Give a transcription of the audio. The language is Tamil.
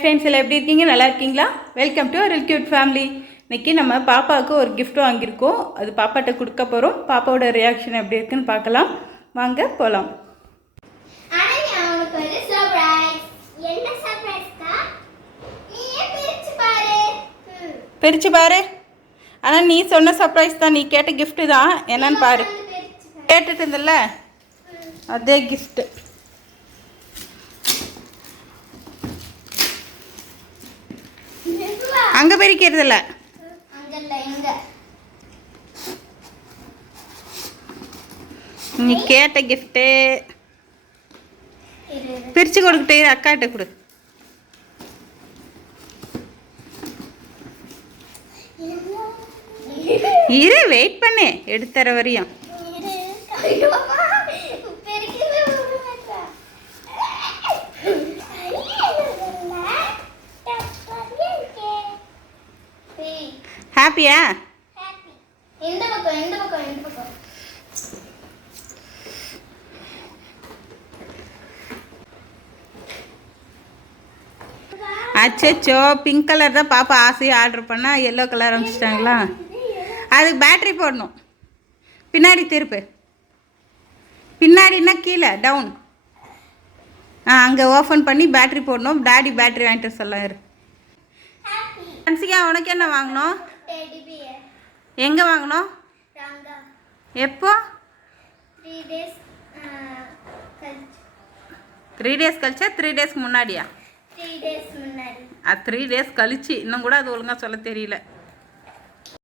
ஃப்ரெண்ட்ஸ் எல்லாம் எப்படி இருக்கீங்க? நல்லா இருக்கீங்களா? Welcome to Arulcutefamily. இன்னைக்கு நம்ம பாப்பாவுக்கு ஒரு gift வாங்கியிருக்கோம். அது பாப்பாட்ட கொடுக்க போகிறோம். பாப்பாவோட ரியாக்ஷன் எப்படி இருக்குன்னு பார்க்கலாம். வாங்க போகலாம். Ananya, உனக்கு ஒரு சர்ப்ரைஸ். என்ன சர்ப்ரைஸ்க்கா? நீயே பிரிச்சு பாரு. பிரிச்சு பாரு. ஆனால் நீ சொன்ன சர்ப்ரைஸ் தான், நீ கேட்ட gift தான். என்னன்னு பாரு. கேட்டுட்டு இருந்தல்ல, அதே gift. அங்கே பிரிக்கிறது இல்லை, நீ கேட்ட கிஃப்ட்டு பிரித்து கொடுக்கிட்டே அக்காட்ட கொடு. இரு, வெயிட் பண்ணு, எடுத்துற வரையும். ஹாப்பியா? இந்த பக்கம் அச்சோ, பிங்க் கலர் தான் பாப்பா ஆசையாக ஆர்டர் பண்ணால் எல்லோ கலர் அனுப்பிச்சிட்டாங்களா? அதுக்கு பேட்ரி போடணும். பின்னாடி திருப்பு, பின்னாடின்னா கீழே டவுன். அங்கே ஓப்பன் பண்ணி பேட்ரி போடணும். டாடி பேட்ரி வாங்கிட்டு சொல்லாரு. அன்சிகா, உனக்கு என்ன வாங்கணும்? எங்கே வாங்கணும்? எப்போ? 3 டேஸ் கழிச்சா? 3 டேஸ்க்கு முன்னாடியா? 3 டேஸ் முன்னாடி. 3 டேஸ் கழிச்சு. இன்னும் கூட அது ஒழுங்காக சொல்ல தெரியல.